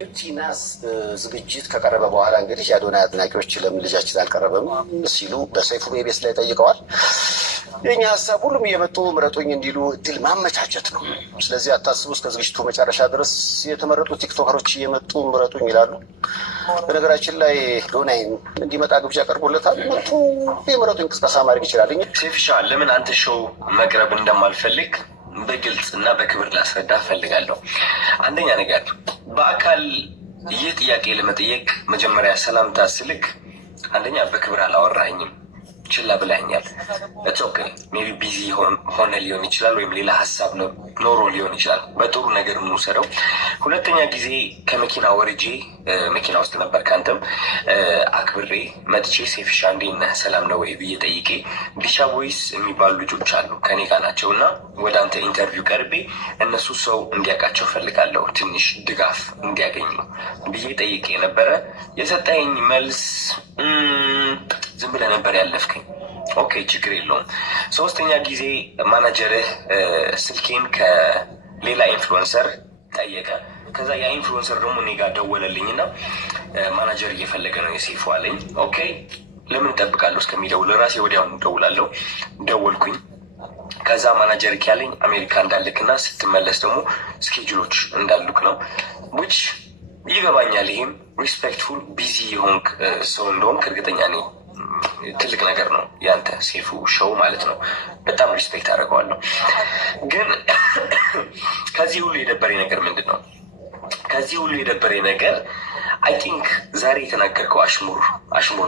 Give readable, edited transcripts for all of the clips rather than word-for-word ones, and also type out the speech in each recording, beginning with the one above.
ቲናስ ዝግጅት ከቀረበ በኋላ እንግዲህ የአዶናይ አድናቂዎች ለምን ልጃችን አልቀረበም ሲሉ በሰይፉ ቤቤስ ላይ ጠይቀዋል። የኛ ሀሳብ ሁሉም እየመጡ ምረጡኝ እንዲሉ እድል ማመቻቸት ነው። ስለዚህ አታስቡ፣ እስከ ዝግጅቱ መጨረሻ ድረስ የተመረጡ ቲክቶከሮች እየመጡ ምረጡኝ ይላሉ። በነገራችን ላይ አዶናይ እንዲመጣ ግብዣ ቀርቦለታል። መጡ የምረጡኝ ቅስቀሳ ማድረግ ይችላል። ሴፍሻ ለምን አንተ ሾው መቅረብ እንደማልፈልግ በግልጽ እና በክብር ላስረዳ እፈልጋለሁ። አንደኛ ነገር በአካል ይህ ጥያቄ ለመጠየቅ መጀመሪያ ሰላምታ ስልክ አንደኛ በክብር አላወራኝም፣ ችላ ብላኛል። ኦኬ ሜቢ ቢዚ ሆነ ሊሆን ይችላል፣ ወይም ሌላ ሀሳብ ኖሮ ሊሆን ይችላል። በጥሩ ነገር እንውሰደው። ሁለተኛ ጊዜ ከመኪና ወርጄ መኪና ውስጥ ነበር ከአንተም አክብሬ መጥቼ ሴፍሻ እንዴት ነህ ሰላም ነው ወይ ብዬ ጠይቄ ዲሻ ቦይስ የሚባሉ ልጆች አሉ ከኔ ጋር ናቸው እና ወደ አንተ ኢንተርቪው ቀርቤ እነሱ ሰው እንዲያውቃቸው ፈልጋለሁ ትንሽ ድጋፍ እንዲያገኙ ብዬ ጠይቄ ነበረ። የሰጠኝ መልስ ዝም ብለህ ነበር ያለፍከኝ። ኦኬ ችግር የለውም። ሶስተኛ ጊዜ ማናጀርህ ስልኬን ከሌላ ኢንፍሉዌንሰር ጠየቀ። ከዛ ያ ኢንፍሉዌንሰር ደግሞ እኔ ጋር ደወለልኝና ማናጀር እየፈለገ ነው የሴፉ አለኝ። ኦኬ ለምን እጠብቃለሁ እስከሚደውል ራሴ ወዲያውኑ ደውላለሁ። ደወልኩኝ። ከዛ ማናጀር ያለኝ አሜሪካ እንዳልክና ስትመለስ ደግሞ ስኬጁሎች እንዳሉክ ነው። ዊች ይገባኛል። ይሄም ሪስፔክትፉል ቢዚ የሆንክ ሰው እንደሆንክ እርግጠኛ ነኝ። ትልቅ ነገር ነው ያንተ ሴፉ ሾው ማለት ነው። በጣም ሪስፔክት አደርገዋለሁ። ግን ከዚህ ሁሉ የደበረኝ ነገር ምንድን ነው? ከዚህ ሁሉ የደበረኝ ነገር አይ ቲንክ ዛሬ የተናገርከው አሽሙር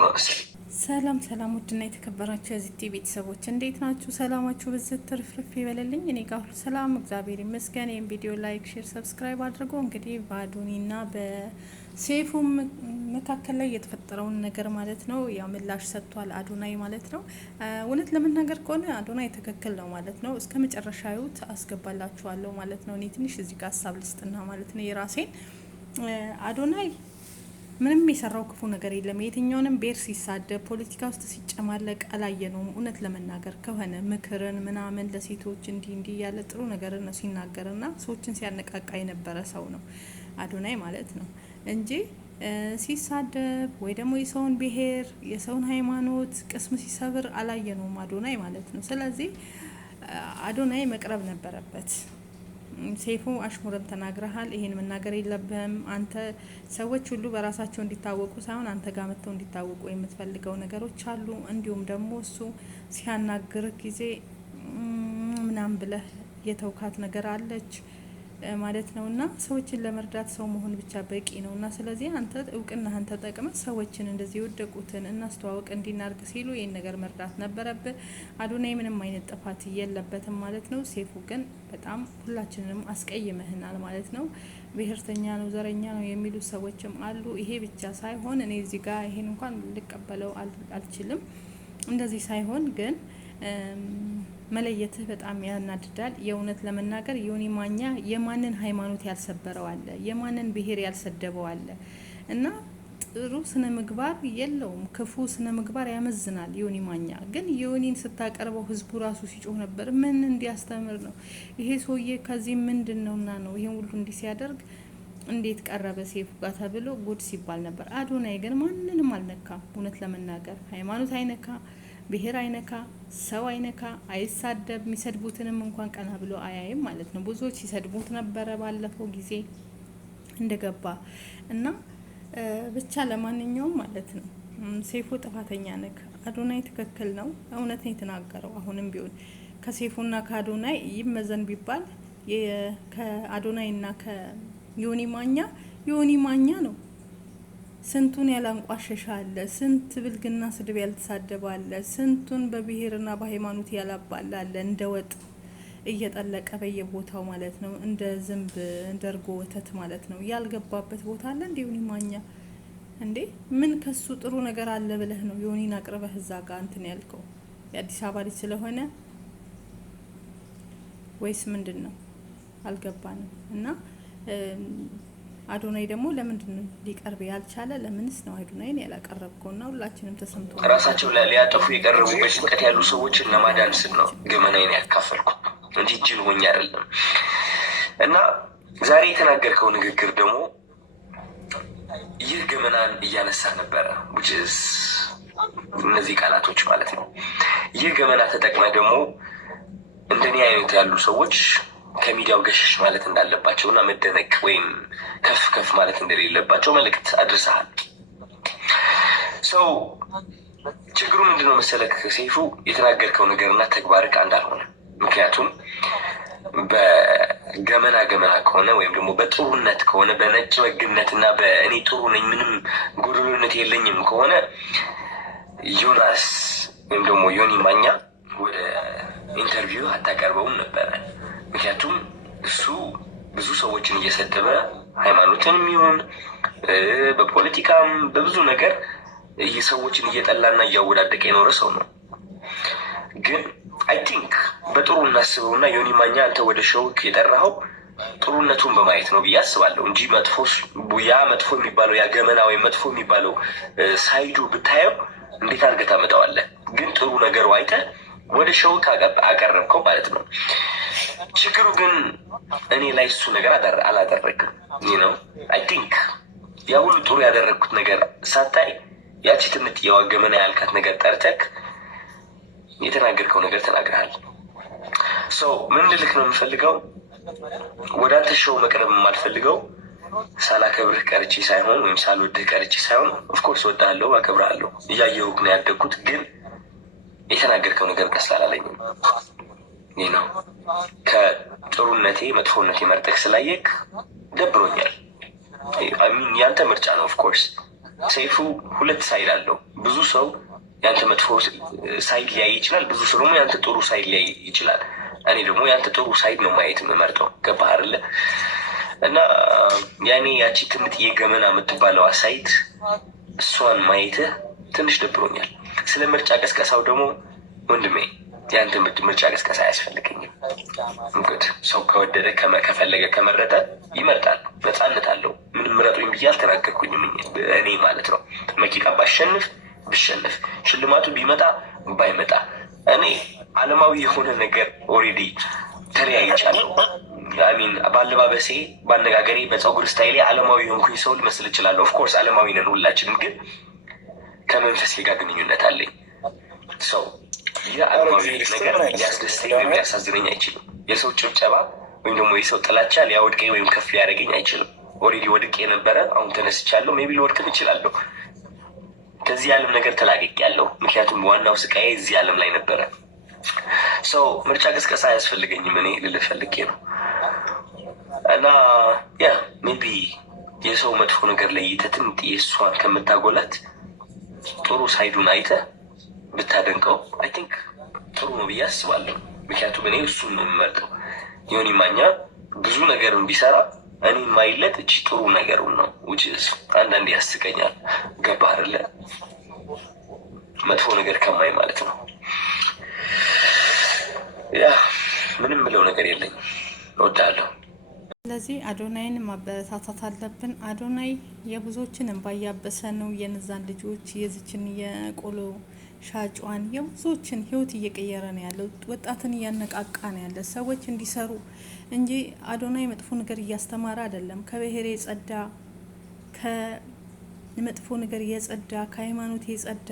ነው መሰለኝ። ሰላም ሰላም፣ ውድና የተከበራችሁ የዚቲ ቤተሰቦች እንዴት ናችሁ? ሰላማችሁ ብዝት ትርፍርፍ ይበለልኝ። እኔ ጋር ሁሉ ሰላም እግዚአብሔር ይመስገን። ይህም ቪዲዮ ላይክ፣ ሼር፣ ሰብስክራይብ አድርጎ እንግዲህ በአዶኒና በሴፉ መካከል ላይ የተፈጠረውን ነገር ማለት ነው ያው ምላሽ ሰጥቷል አዶናይ ማለት ነው። እውነት ለመናገር ከሆነ አዶናይ ትክክል ነው ማለት ነው። እስከ መጨረሻዩት አስገባላችኋለሁ ማለት ነው። እኔ ትንሽ እዚህ ጋር ሀሳብ ልስጥና ማለት ነው የራሴን አዶናይ ምንም የሰራው ክፉ ነገር የለም። የትኛውንም ብሔር ሲሳደብ ፖለቲካ ውስጥ ሲጨማለቅ አላየነውም። እውነት ለመናገር ከሆነ ምክርን ምናምን ለሴቶች እንዲህ ያለ ጥሩ ነገር ነው ሲናገርና ሰዎችን ሲያነቃቃ የነበረ ሰው ነው አዶናይ ማለት ነው እንጂ ሲሳደብ ወይ ደግሞ የሰውን ብሔር የሰውን ሃይማኖት ቅስም ሲሰብር አላየነውም አዶናይ ማለት ነው። ስለዚህ አዶናይ መቅረብ ነበረበት። ሴፉ አሽሙረም ተናግረሃል። ይሄን መናገር የለብህም አንተ። ሰዎች ሁሉ በራሳቸው እንዲታወቁ ሳይሆን አንተ ጋር መጥተው እንዲታወቁ የምትፈልገው ነገሮች አሉ። እንዲሁም ደግሞ እሱ ሲያናግርህ ጊዜ ምናምን ብለህ የተውካት ነገር አለች ማለት ነው እና ሰዎችን ለመርዳት ሰው መሆን ብቻ በቂ ነው እና ስለዚህ አንተ እውቅናህን ተጠቅመህ ሰዎችን እንደዚህ የወደቁትን እናስተዋወቅ እንዲናርግ ሲሉ ይህን ነገር መርዳት ነበረብህ። አዶናይ ምንም አይነት ጥፋት የለበትም ማለት ነው። ሴፉ ግን በጣም ሁላችንንም አስቀይመህናል ማለት ነው። ብሔርተኛ ነው ዘረኛ ነው የሚሉ ሰዎችም አሉ። ይሄ ብቻ ሳይሆን እኔ እዚህ ጋር ይሄን እንኳን ልቀበለው አልችልም። እንደዚህ ሳይሆን ግን መለየትህ በጣም ያናድዳል። የእውነት ለመናገር ዮኒ ማኛ የማንን ሃይማኖት ያልሰበረው አለ፣ የማንን ብሔር ያልሰደበው አለ እና ጥሩ ስነ ምግባር የለውም። ክፉ ስነ ምግባር ያመዝናል ዮኒ ማኛ። ግን ዮኒን ስታቀርበው ህዝቡ ራሱ ሲጮህ ነበር። ምን እንዲያስተምር ነው ይሄ ሰውዬ? ከዚህ ምንድን ነውና ነው ይሄን ሁሉ እንዲህ ሲያደርግ እንዴት ቀረበ ሴፉ ጋር ተብሎ ጉድ ሲባል ነበር። አዶናይ ግን ማንንም አልነካም። እውነት ለመናገር ሃይማኖት አይነካ፣ ብሔር አይነካ፣ ሰው አይነካ፣ አይሳደብ። የሚሰድቡትንም እንኳን ቀና ብሎ አያይም ማለት ነው። ብዙዎች ሲሰድቡት ነበረ ባለፈው ጊዜ እንደገባ እና ብቻ ለማንኛውም ማለት ነው ሴፉ ጥፋተኛ ነክ፣ አዶናይ ትክክል ነው። እውነት ነው የተናገረው። አሁንም ቢሆን ከሴፉና ከአዶናይ ይመዘን ቢባል ከአዶናይና ከዮኒ ማኛ ዮኒ ማኛ ነው። ስንቱን ያላንቋሸሻ አለ፣ ስንት ብልግና ስድብ ያልተሳደበ አለ፣ ስንቱን በብሔርና በሃይማኖት ያላባላ አለ። እንደ ወጥ እየጠለቀ በየቦታው ማለት ነው፣ እንደ ዝንብ እንደ እርጎ ወተት ማለት ነው። ያልገባበት ቦታ አለ እንዴ ዮኒ ማኛ? እንዴ ምን ከሱ ጥሩ ነገር አለ ብለህ ነው ዮኒን አቅርበህ እዛ ጋር እንትን ያልከው? የአዲስ አበባ ልጅ ስለሆነ ወይስ ምንድን ነው? አልገባንም። እና አዶናይ ደግሞ ለምንድን ነው ሊቀርብ ያልቻለ? ለምንስ ነው አዶናይን ያላቀረብከው? እና ሁላችንም ተሰምቶ ራሳቸው ሊያጠፉ የቀረቡ በጭንቀት ያሉ ሰዎችን ለማዳን ስል ነው ገመናዬን ያካፈልኩት እንጂ ጅል ሆኜ አይደለም። እና ዛሬ የተናገርከው ንግግር ደግሞ ገመናን እያነሳ ነበረ which is እነዚህ ቃላቶች ማለት ነው። ይህ ገመና ተጠቅመ ደግሞ እንደኔ አይነት ያሉ ሰዎች ከሚዲያው ገሸሽ ማለት እንዳለባቸው እና መደነቅ ወይም ከፍ ከፍ ማለት እንደሌለባቸው መልእክት አድርሰሃል። ሰው ችግሩ ምንድነው መሰለክ ሰይፉ፣ የተናገርከው ነገርና ተግባርህ አንድ አልሆነ። ምክንያቱም በገመና ከሆነ ወይም ደግሞ በጥሩነት ከሆነ በነጭ በግነትና በእኔ ጥሩ ነኝ ምንም ጎደሎነት የለኝም ከሆነ ዮናስ ወይም ደግሞ ዮኒ ማኛ ወደ ኢንተርቪው አታቀርበውም ነበረ። ምክንያቱም እሱ ብዙ ሰዎችን እየሰደበ ሃይማኖትንም ይሁን በፖለቲካም በብዙ ነገር ሰዎችን እየጠላና እያወዳደቀ የኖረ ሰው ነው። ግን አይ ቲንክ በጥሩ እናስበውና ዮኒ ማኛ አንተ ወደ ሾውክ የጠራኸው ጥሩነቱን በማየት ነው ብዬ አስባለሁ እንጂ መጥፎ የሚባለው ያ ገመና ወይም መጥፎ የሚባለው ሳይዱ ብታየው እንዴት አድርገህ ታመጣዋለህ? ግን ጥሩ ነገሩ አይተህ ወደ ሾውክ አቀረብከው ማለት ነው። ችግሩ ግን እኔ ላይ እሱ ነገር አላደረግም ነው። አይ ቲንክ ያ ሁሉ ጥሩ ያደረግኩት ነገር ሳታይ ያቺ ትምጥ የዋገመና ያልካት ነገር ጠርተክ የተናገርከው ነገር ተናግረሃል። ምን ልልክ ነው የምፈልገው፣ ወደ አንተ ሾው መቅረብ የማልፈልገው ሳላከብርህ ቀርቼ ሳይሆን ወይም ሳልወድህ ቀርቼ ሳይሆን፣ ኦፍኮርስ ወድሃለሁ፣ አከብርሃለሁ፣ እያየሁህ ነው ያደግኩት። ግን የተናገርከው ነገር ደስ አላለኝም። ይህ ነው ከጥሩነቴ መጥፎነቴ መርጠቅ ስላየክ ደብሮኛል። ሚን ያንተ ምርጫ ነው። ኦፍኮርስ ሰይፉ ሁለት ሳይድ አለው። ብዙ ሰው ያንተ መጥፎ ሳይድ ሊያይ ይችላል፣ ብዙ ሰው ደግሞ ያንተ ጥሩ ሳይድ ሊያይ ይችላል። እኔ ደግሞ ያንተ ጥሩ ሳይድ ነው ማየት የምመርጠው። ገባህ አይደለ? እና ያኔ ያቺ ትምጥ የገመና የምትባለው ሳይድ እሷን ማየትህ ትንሽ ደብሮኛል። ስለ ምርጫ ቀስቀሳው ደግሞ ወንድሜ ያንተ ምርጫ ቀስቀሳ አያስፈልገኝም። እንግዲህ ሰው ከወደደ ከፈለገ ከመረጠ ይመርጣል፣ ነፃነት አለው። ምንም ምረጡኝ ብዬ አልተናገርኩኝም እኔ ማለት ነው። መኪቃ ባሸንፍ ብሸንፍ ሽልማቱ ቢመጣ ባይመጣ እኔ ዓለማዊ የሆነ ነገር ኦልሬዲ ተለያይቻለሁ። አሚን በአለባበሴ፣ በአነጋገሬ፣ በፀጉር ስታይሌ ዓለማዊ የሆንኩኝ ሰው ልመስል እችላለሁ። ኦፍኮርስ ዓለማዊ ነን ሁላችንም፣ ግን ከመንፈሴ ጋር ግንኙነት አለኝ። ሰው ይህ ዓለማዊ ነገር ሊያስደስተኝ ወይም ሊያሳዝነኝ አይችልም። የሰው ጭብጨባ ወይም ደግሞ የሰው ጥላቻ ሊያወድቀኝ ወይም ከፍ ሊያደርገኝ አይችልም። ኦልሬዲ ወድቄ የነበረ አሁን ተነስቻለሁ። ሜቢ ልወድቅም እችላለሁ። ከዚህ ዓለም ነገር ተላቅቄ ያለው ምክንያቱም ዋናው ስቃዬ እዚህ ዓለም ላይ ነበረ። ሰው ምርጫ ቅስቀሳ አያስፈልገኝም እኔ ልልህ ፈልጌ ነው። እና ያ ሜቢ የሰው መጥፎ ነገር ለይተህ ትምጥ የእሷን ከምታጎላት ጥሩ ሳይዱን አይተህ ብታደንቀው አይ ቲንክ ጥሩ ነው ብዬ አስባለሁ። ምክንያቱም እኔ እሱን ነው የምመርጠው። ዮኒ ማኛ ብዙ ነገርን ቢሰራ እኔ የማይለት እቺ ጥሩ ነገሩን ነው which is አንዳንዴ ያስቀኛል። ገባህ አይደለ? መጥፎ ነገር ከማይ ማለት ነው። ያ ምንም ምለው ነገር የለኝም። እወዳለሁ። ስለዚህ አዶናይን ማበረታታት አለብን። አዶናይ የብዙዎችን እንባ እያበሰ ነው። የነዛን ልጆች የዝችን የቆሎ ሻጯን የብዙዎችን ህይወት እየቀየረ ነው ያለው። ወጣትን እያነቃቃ ነው ያለ ሰዎች እንዲሰሩ እንጂ አዶናይ መጥፎ ነገር እያስተማረ አይደለም። ከብሔር የጸዳ ከመጥፎ ነገር የጸዳ ከሃይማኖት የጸዳ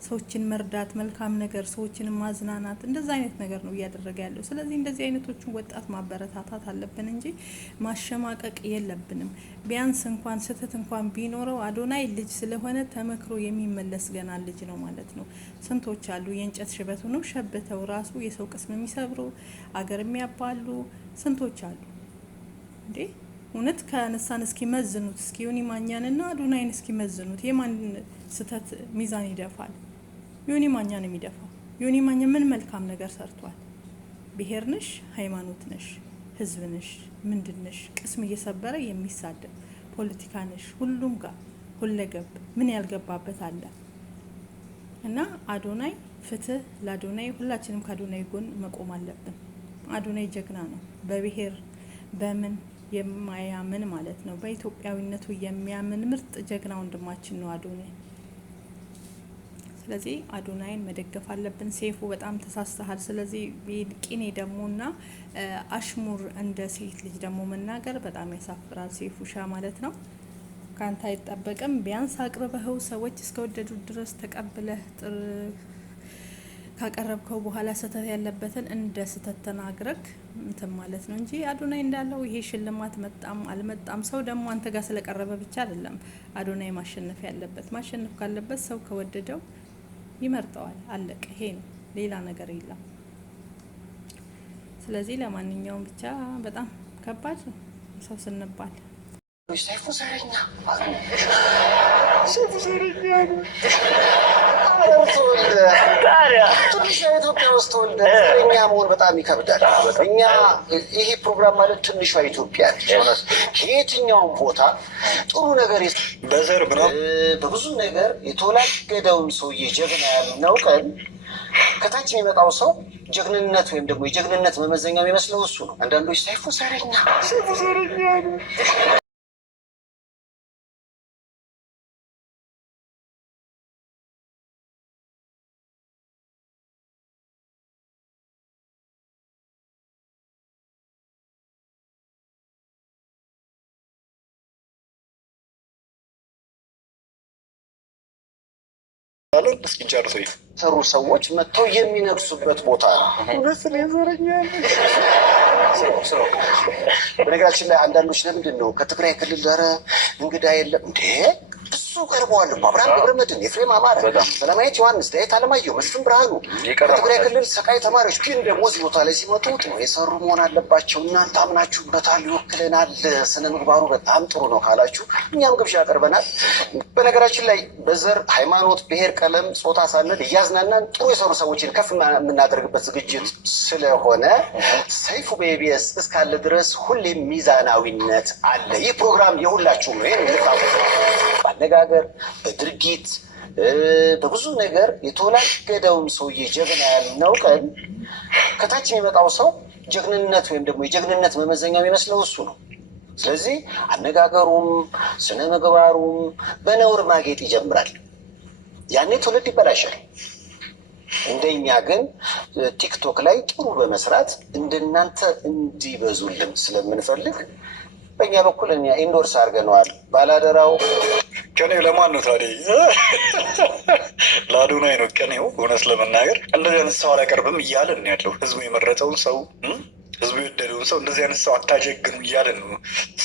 ሰዎችን መርዳት፣ መልካም ነገር፣ ሰዎችን ማዝናናት እንደዛ አይነት ነገር ነው እያደረገ ያለው። ስለዚህ እንደዚህ አይነቶችን ወጣት ማበረታታት አለብን እንጂ ማሸማቀቅ የለብንም። ቢያንስ እንኳን ስህተት እንኳን ቢኖረው አዶናይ ልጅ ስለሆነ ተመክሮ የሚመለስ ገና ልጅ ነው ማለት ነው። ስንቶች አሉ የእንጨት ሽበት ሆነው ሸብተው ራሱ የሰው ቅስም የሚሰብሩ አገር የሚያባሉ ስንቶች አሉ እንዴ! እውነት ከነሳን እስኪ መዝኑት፣ እስኪ ዮኒ ማኛንና አዶናይን እስኪ መዝኑት። የማን ስህተት ሚዛን ይደፋል? ዮኒ ማኛ ነው የሚደፋው። ዮኒ ማኛ ምን መልካም ነገር ሰርቷል? ብሔር ነሽ፣ ሃይማኖት ነሽ፣ ህዝብ ነሽ፣ ምንድን ነሽ? ቅስም እየሰበረ የሚሳደብ ፖለቲካ ነሽ፣ ሁሉም ጋር ሁለገብ ምን ያልገባበት አለ? እና አዶናይ ፍትህ ለአዶናይ። ሁላችንም ከአዶናይ ጎን መቆም አለብን። አዶናይ ጀግና ነው። በብሔር በምን የማያምን ማለት ነው። በኢትዮጵያዊነቱ የሚያምን ምርጥ ጀግና ወንድማችን ነው አዶናይ። ስለዚህ አዶናይን መደገፍ አለብን። ሴፉ በጣም ተሳስተሃል። ስለዚህ ቂኔ ደግሞና አሽሙር እንደ ሴት ልጅ ደግሞ መናገር በጣም ያሳፍራል። ሴፉ ሻ ማለት ነው። ካንተ አይጠበቅም። ቢያንስ አቅርበኸው ሰዎች እስከወደዱ ድረስ ተቀብለህ ካቀረብከው በኋላ ስህተት ያለበትን እንደ ስህተት ተናግረክ እንትን ማለት ነው እንጂ አዶናይ እንዳለው ይሄ ሽልማት መጣም አልመጣም ሰው ደግሞ አንተ ጋር ስለቀረበ ብቻ አይደለም አዶናይ ማሸነፍ ያለበት። ማሸነፍ ካለበት ሰው ከወደደው ይመርጠዋል። አለቀ። ይሄ ነው፣ ሌላ ነገር የለም። ስለዚህ ለማንኛውም ብቻ በጣም ከባድ ነው ሰው ስንባል። ሰይፉ ዘረኛ ትንሿ ኢትዮጵያ ውስጥ ተወልደ ዘረኛ መሆን በጣም ይከብዳል። እኛ ይሄ ፕሮግራም ማለት ትንሿ ኢትዮጵያ ነች። ከየትኛውም ቦታ ጥሩ ነገር በዘር በብዙ ነገር የተወላገደውን ሰውዬ ጀግና ያልነው ቀን ከታች የሚመጣው ሰው ጀግንነት ወይም ደግሞ የጀግንነት መመዘኛ የሚመስለው እሱ ነው። አንዳንዶች ሰይፉ ዘረኛ ነው። ሰሩ ሰዎች መጥተው የሚነግሱበት ቦታ ነው። በነገራችን ላይ አንዳንዶች ለምንድን ነው ከትግራይ ክልል ዳረ እንግዳ የለም እንዴ? እሱ ቀርበዋል እኮ አብርሃም ገብረመድህን፣ ኤፍሬም አማረ፣ ሰላማዊት ዮሐንስ፣ ዳዊት አለማየሁ፣ መስፍን ብርሃኑ ከትግራይ ክልል ሰቃይ ተማሪዎች ግን ደግሞ እዚህ ቦታ ላይ ሲመጡት ነው የሰሩ መሆን አለባቸው። እናንተ አምናችሁበታል፣ ይወክለናል፣ ስነ ምግባሩ በጣም ጥሩ ነው ካላችሁ እኛም ግብዣ ያቀርበናል። በነገራችን ላይ በዘር ሃይማኖት፣ ብሔር፣ ቀለም፣ ጾታ ሳንል እያዝናናን ጥሩ የሰሩ ሰዎችን ከፍ የምናደርግበት ዝግጅት ስለሆነ ሰይፉ በኢቢኤስ እስካለ ድረስ ሁሌም ሚዛናዊነት አለ። ይህ ፕሮግራም የሁላችሁም ነው። በአነጋገር በድርጊት በብዙ ነገር የተወላገደውን ሰውዬ ጀግና ያልነው ቀን ከታች የሚመጣው ሰው ጀግንነት ወይም ደግሞ የጀግንነት መመዘኛ የሚመስለው እሱ ነው። ስለዚህ አነጋገሩም ስነ ምግባሩም በነውር ማጌጥ ይጀምራል። ያኔ ትውልድ ይበላሻል። እንደኛ ግን ቲክቶክ ላይ ጥሩ በመስራት እንደናንተ እንዲበዙልን ስለምንፈልግ በእኛ በኩል እኛ ኢንዶርስ አድርገነዋል። ባላደራው ቀኔው ለማን ነው ታዲያ? ለአዶናይ ነው ቀኔው። እውነት ለመናገር እንደዚህ አይነት ሰው አላቀርብም እያለን ያለው ህዝቡ የመረጠውን ሰው ህዝቡ የወደደውን ሰው እንደዚህ አይነት ሰው አታጀግኑ እያለን ነው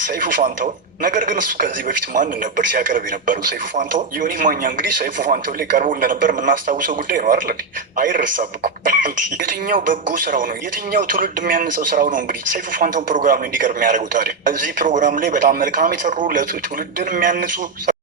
ሰይፉ ፋንታሁን። ነገር ግን እሱ ከዚህ በፊት ማንን ነበር ሲያቀርብ የነበረው? ሰይፉ ፋንታሁን። ዮኒ ማኛ እንግዲህ ሰይፉ ፋንታሁን ላይ ቀርቦ እንደነበር የምናስታውሰው ጉዳይ ነው አይደል? አይረሳም እኮ። የትኛው በጎ ስራው ነው? የትኛው ትውልድ የሚያንጸው ስራው ነው እንግዲህ ሰይፉ ፋንታሁን ፕሮግራም ላይ እንዲቀርብ የሚያደርገው? ታዲያ እዚህ ፕሮግራም ላይ በጣም መልካም የሰሩ ለትውልድን የሚያንጹ